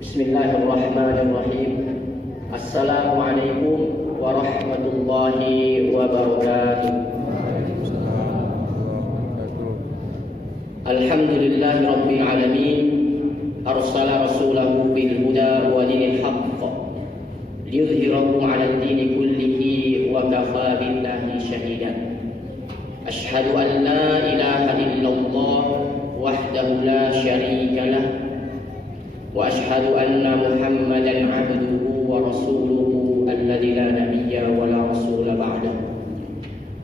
Bismillahirrahmanirrahim. Assalamualaikum warahmatullahi wabarakatuh. Alhamdulillahi rabbil alamin. Arsala rasulahu bil huda wa dinil haqq liyudhhirahu 'alad dini kullihi wa kafaa billahi shahidan. Ashhadu an la ilaha illallah wahdahu la syarika lah wa ashhadu anna Muhammadan 'abduhu wa rasuluhu alladzi la nabiyya wa la rasula ba'dahu.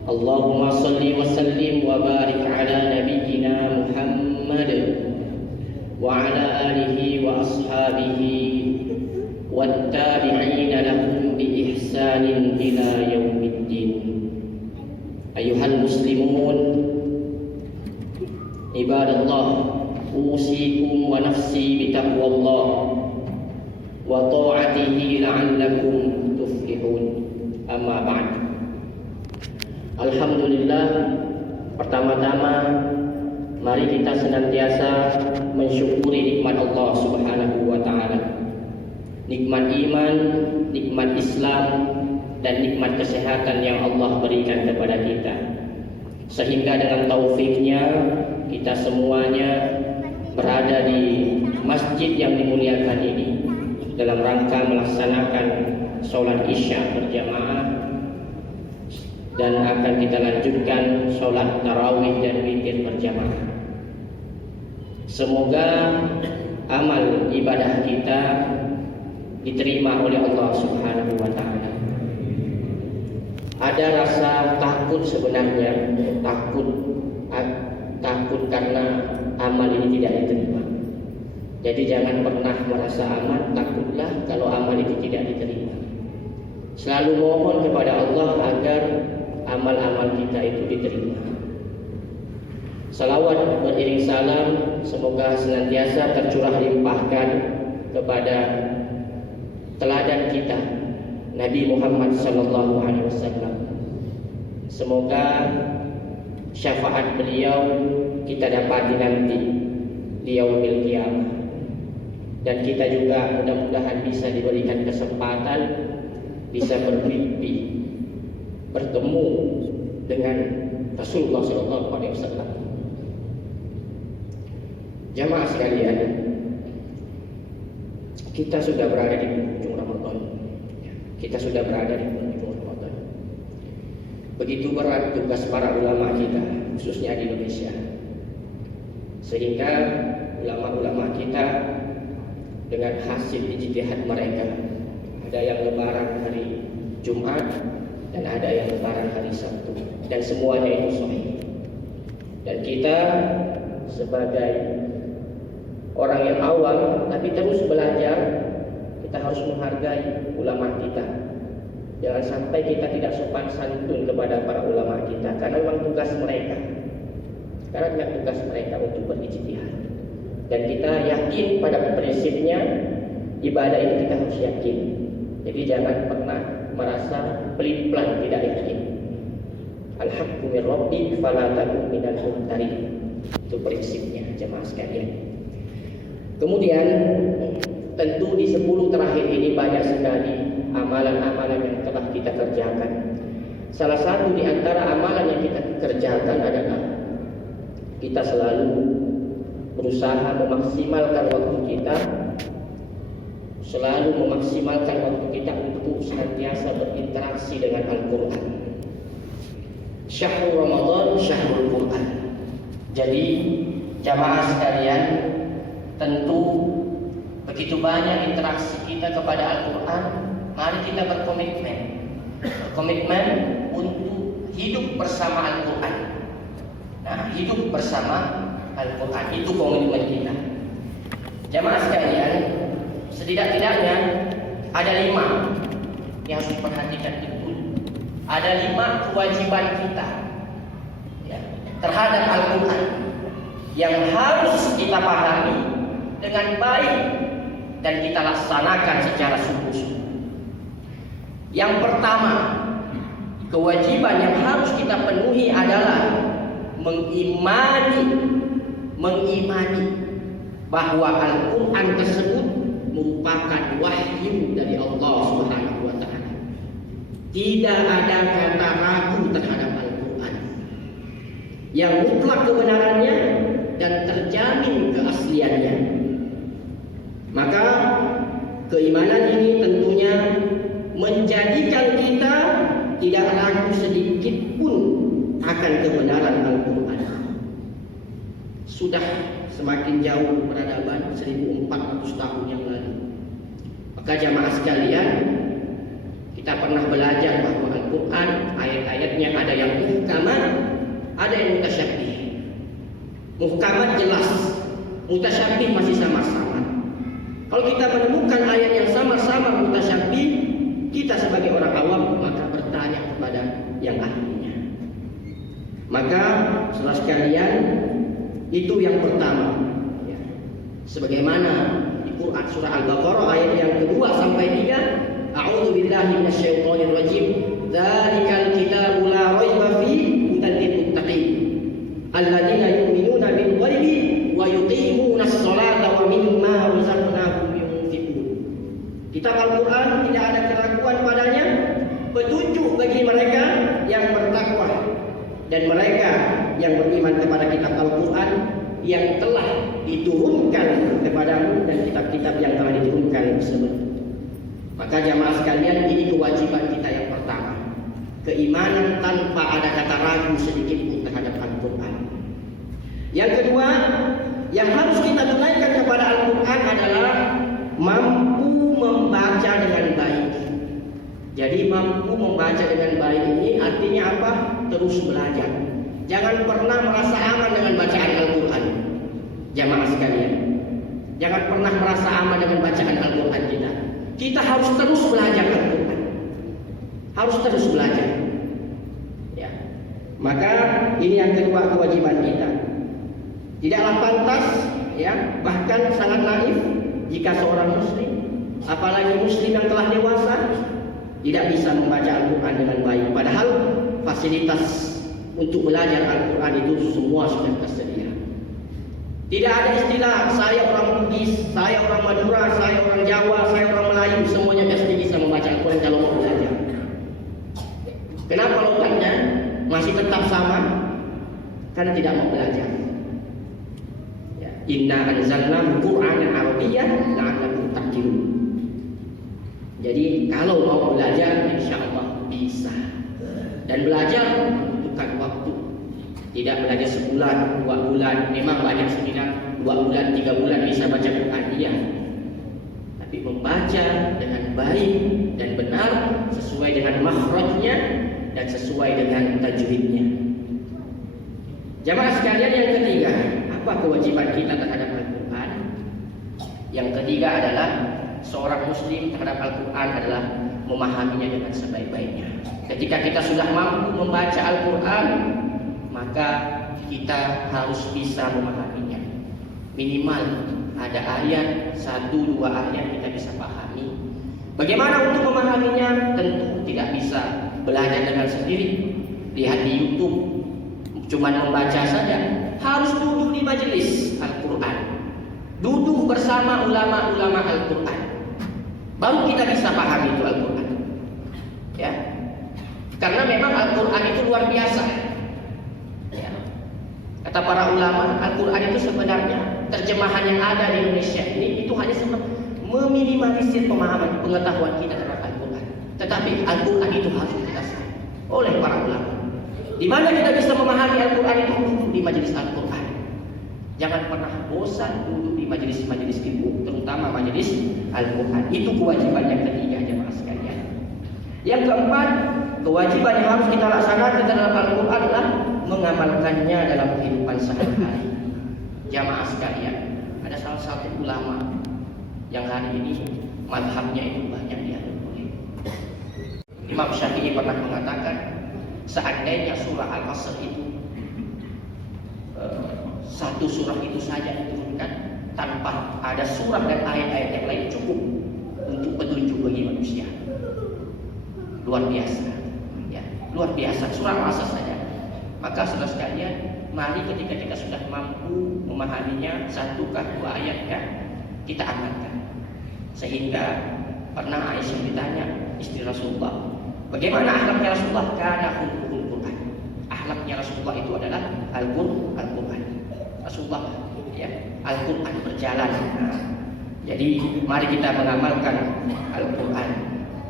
Allahumma shalli wa sallim wa barik ala nabiyyina Muhammad wa ala alihi wa ashabihi wattabi'ina lahum bi ihsanin ila yaumiddin. Ayuhal muslimun ibadallah, usikum wa nafsi bitaqwallah wa ta'atihi la'allakum tuflihun. Amma ba'd. Alhamdulillah, pertama-tama mari kita senantiasa mensyukuri nikmat Allah Subhanahu wa taala. Nikmat iman, nikmat Islam, dan nikmat kesehatan yang Allah berikan kepada kita. Sehingga dengan taufiknya kita semuanya berada di masjid yang dimuliakan ini dalam rangka melaksanakan sholat isya berjamaah, dan akan kita lanjutkan sholat tarawih dan witir berjamaah. Semoga amal ibadah kita diterima oleh Allah Subhanahu wa taala. Ada rasa takut sebenarnya, takut karena amal ini tidak diterima. Jadi jangan pernah merasa aman, takutlah kalau amal itu tidak diterima. Selalu mohon kepada Allah agar amal-amal kita itu diterima. Salawat beriring salam semoga senantiasa tercurah limpahkan kepada teladan kita Nabi Muhammad sallallahu alaihi wasallam. Semoga syafaat beliau kita dapati nanti di yaumil qiyamah, dan kita juga mudah-mudahan bisa diberikan kesempatan bisa bermimpi bertemu dengan Rasulullah sallallahu alaihi wasallam. Jamaah sekalian, kita sudah berada di penghujung Ramadan. Kita sudah berada di penghujung Ramadan. Begitu berat tugas para ulama kita, khususnya di Indonesia. Sehingga ulama-ulama kita dengan hasil ijtihad mereka, ada yang lebaran hari Jumat dan ada yang lebaran hari Sabtu, dan semuanya itu sahih. Dan kita sebagai orang yang awam tapi terus belajar, kita harus menghargai ulama kita. Jangan sampai kita tidak sopan santun kepada para ulama kita, karena memang tugas mereka. Karena tugas mereka untuk berijtihad. Dan kita yakin pada prinsipnya ibadah itu kita harus yakin. Jadi jangan pernah merasa pelin-pelan tidak yakin. Al-haqqu min rabbik fala takun minal mumtarin. Itu prinsipnya jemaah sekalian. Kemudian tentu di 10 terakhir ini banyak sekali amalan-amalan yang telah kita kerjakan. Salah satu di antara amalan yang kita kerjakan adalah kita selalu berusaha memaksimalkan waktu kita, selalu memaksimalkan waktu kita untuk senantiasa berinteraksi dengan Al-Quran. Syahrul Ramadan, syahrul Quran. Jadi jamaah sekalian, tentu begitu banyak interaksi kita kepada Al-Quran. Mari kita berkomitmen untuk hidup bersama Al-Quran. Nah, hidup bersama Al-Quran itu komitmen kita. Jamaah sekalian, setidak-tidaknya ada 5 yang harus diperhatikan betul. Ada 5 kewajiban kita terhadap Al-Quran yang harus kita pahami dengan baik dan kita laksanakan secara sungguh-sungguh. Yang pertama, kewajiban yang harus kita penuhi adalah mengimani bahwa Al-Quran tersebut merupakan wahyu dari Allah Subhanahu wa Ta'ala. Tidak ada kata ragu terhadap Al-Quran yang mutlak kebenarannya dan terjamin keasliannya. Maka keimanan ini tentunya menjadikan kita tidak ragu sedikit pun akan kebenaran Al-Quran. Sudah semakin jauh peradaban 1400 tahun yang lalu. Maka jamaah sekalian, kita pernah belajar bahwa Al-Quran ayat-ayatnya ada yang muhkamat, ada yang mutasyabih. Muhkamat jelas, mutasyabih masih sama-sama. Kalau kita menemukan ayat yang sama-sama mutasyabih, kita sebagai orang awam maka bertanya kepada yang ahlinya. Maka saudara sekalian, itu yang pertama. Ya. Sebagaimana di Quran surah Al-Baqarah ayat yang kedua sampai 3, A'udzu billahi minasyaitonir rajim. Dzalikal kitabu la raiba fihi hudan lil muttaqin. Alladzina yu'minuna bil ghaibi wa yuqimunas sholata wa mimma razaqnahum yunfiqun. Kitab Al-Quran tidak ada keraguan padanya, petunjuk bagi mereka yang bertakwa dan mereka yang beriman kepada kitab Al-Quran yang telah diturunkan kepadamu dan kitab-kitab yang telah diturunkan tersebut. Maka jamaah sekalian, ini kewajiban kita yang pertama. Keimanan tanpa ada kata ragu sedikit pun terhadap Al-Quran. Yang kedua, yang harus kita tunaikan kepada Al-Quran adalah mampu membaca dengan baik. Jadi mampu membaca dengan baik ini artinya apa? Terus belajar. Jangan pernah merasa aman dengan bacaan Al-Quran. Jamaah sekalian, jangan pernah merasa aman dengan bacaan Al-Quran kita. Kita harus terus belajar Al-Quran. Harus terus belajar. Ya. Maka ini yang kedua kewajiban kita. Tidaklah pantas, ya, bahkan sangat naif jika seorang muslim, apalagi muslim yang telah dewasa, tidak bisa membaca Al-Quran dengan baik. Padahal fasilitas untuk belajar Al-Quran itu semua sudah tersedia. Tidak ada istilah saya orang Bugis, saya orang Madura, saya orang Jawa, saya orang Melayu, semuanya pasti bisa membaca Al-Quran kalau mau belajar. Kenapa lautannya masih tetap sama? Karena tidak mau belajar. Ya. Inna anzalna Qur'anan Arabiyyan la'allakum ta'qilun. Jadi kalau mau belajar, insya Allah bisa. Dan belajar membutuhkan waktu. Tidak belajar sebulan, 2 bulan. Memang banyak seminar 2 bulan, 3 bulan bisa baca Quran, iya. Tapi membaca dengan baik dan benar sesuai dengan makhrajnya dan sesuai dengan tajwidnya. Jamaah sekalian, yang ketiga, apa kewajiban kita terhadap Al-Quran? Yang ketiga adalah seorang muslim terhadap Al-Quran adalah memahaminya dengan sebaik-baiknya. Ketika kita sudah mampu membaca Al-Quran, maka kita harus bisa memahaminya. Minimal ada ayat, 1-2 ayat kita bisa pahami. Bagaimana untuk memahaminya? Tentu tidak bisa belajar dengan sendiri, lihat di YouTube, cuma membaca saja. Harus duduk di majelis Al-Quran, duduk bersama ulama-ulama Al-Quran, baru kita bisa pahami itu Al-Quran. Ya, karena memang Al-Quran itu luar biasa. Ya. Kata para ulama, Al-Quran itu sebenarnya terjemahan yang ada di Indonesia ini itu hanya meminimalisir pemahaman pengetahuan kita terhadap Al-Quran. Tetapi Al-Quran itu harus dikasih oleh para ulama. Di mana kita bisa memahami Al-Quran itu duduk di majelis Al-Quran. Jangan pernah bosan duduk di majelis-majelis ilmu, terutama majelis Al-Quran. Itu kewajiban yang ketiga, jemaah sekalian. Yang keempat, kewajiban yang harus kita laksanakan dalam Al-Quran adalah mengamalkannya dalam kehidupan sehari-hari. Jamaah sekalian, ada salah satu ulama yang hari ini mazhabnya itu banyak dianut oleh Imam Syafi'i pernah mengatakan, seandainya surah Al-Asr itu satu surah itu saja diturunkan tanpa ada surah dan ayat-ayat yang lain cukup untuk petunjuk bagi manusia. Luar biasa, ya, luar biasa. Surah Al-Asr saja Maka saudara sekalian, mari ketika kita sudah mampu memahaminya, 1 kah 2 ayatnya, kita amalkan. Sehingga pernah Aisyah ditanya, istri Rasulullah, bagaimana akhlaknya Rasulullah? Karena khuluqul Quran. Akhlaknya Rasulullah itu adalah Al-Quran. Rasulullah ya, Al-Quran berjalan. Nah, jadi mari kita mengamalkan Al-Quran,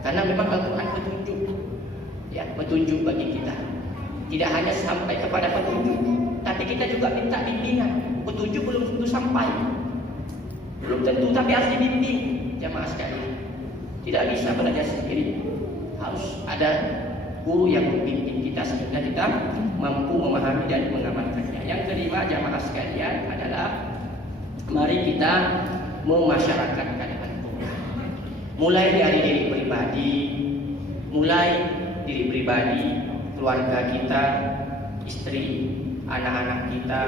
karena memang Al-Quran petunjuk, ya, petunjuk bagi kita. Tidak hanya sampai kepada petunjuk, tapi kita juga minta bimbingan. Petunjuk belum tentu sampai, belum tentu, tapi harus dibimbing. Jamaah sekalian, tidak bisa belajar sendiri, harus ada guru yang membimbing kita sehingga kita mampu memahami dan mengamalkannya. Yang kelima, jamaah sekalian, adalah mari kita memasyarakatkan Al-Quran. Mulai dari diri pribadi, keluarga kita, istri, anak-anak kita,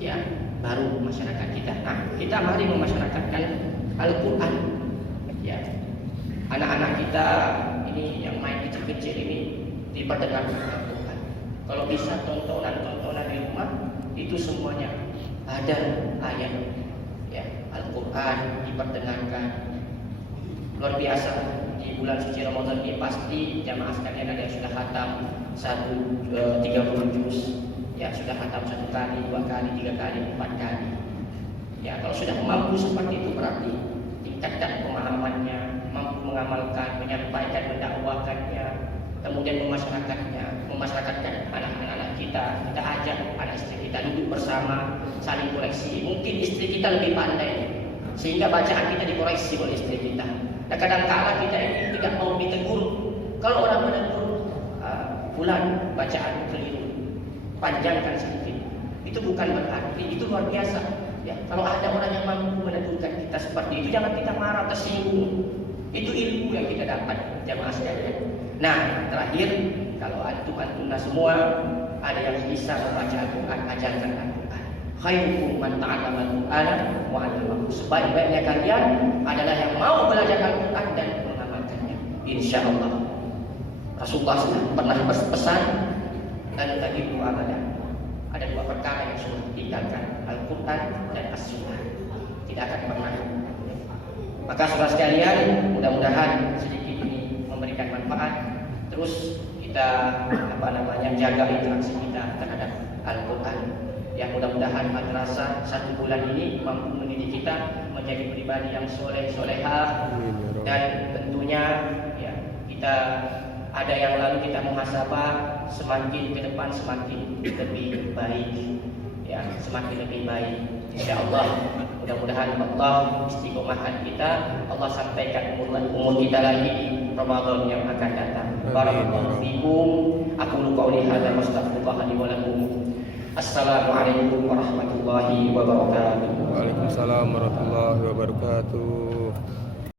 ya, baru masyarakat kita. Nah, kita mari memasyarakatkan Al-Quran. Ya, anak-anak kita ini yang main kecil-kecil ini diperdengarkan Al-Quran. Kalau bisa tontonan di rumah itu semuanya ada ayat, ya, Al-Quran diperdengarkan. Luar biasa, di bulan suci Ramadan ini pasti jamaah sekalian ada yang sudah khatam 30 juz, ya, sudah khatam 1 kali, 2 kali, 3 kali, 4 kali. Ya, kalau sudah mampu seperti itu berarti tingkatkan pemahamannya, mampu mengamalkan, menyampaikan, mendakwakannya, kemudian memasyarakatkan anak-anak kita. Kita ajak anak istri kita duduk bersama, saling koreksi. Mungkin istri kita lebih pandai, sehingga bacaan kita dikoreksi oleh istri kita. Nah, kadang-kala kita ini tidak mau ditegur. Kalau orang menegur, fulan bacaan keliru, panjangkan sedikit. Itu bukan berarti, itu luar biasa. Ya, kalau ada orang yang mampu menegurkan kita seperti itu, jangan kita marah, tersinggung. Itu ilmu yang kita dapat, jamaah sekalian. Nah, terakhir, kalau antum-antum semua ada yang bisa membaca Al-Quran, ajarkan Al-Quran. Khairukum man ta'allama Al-Qur'ana wa 'allamahu. Sebaik-baiknya kalian adalah yang mau belajar Al-Quran dan mengamalkannya. Insyaallah. Rasulullah pernah berpesan, dan tadi ada 2 perkara yang sudah ditinggalkan, Al-Quran dan As-Sunnah. Tidak akan pernah. Maka saudara sekalian, mudah-mudahan sedikit ini memberikan manfaat. Terus kita jaga interaksi kita terhadap Al-Quran. Ya, mudah-mudahan madrasah 1 bulan ini mampu mendidik kita menjadi pribadi yang soleh-solehah. Dan tentunya ya, kita ada yang lalu kita muhasabah, semakin ke depan semakin lebih baik, ya, semakin lebih baik. Insyaallah, mudah-mudahan Allah istiqomahkan kita, Allah sampaikan umur kita lagi di Ramadan yang akan datang. Barakallahu fikum. Aku qouli hadza wastaghfirullah li wa lakum. Assalamualaikum warahmatullahi wabarakatuh. Waalaikumsalam warahmatullahi wabarakatuh.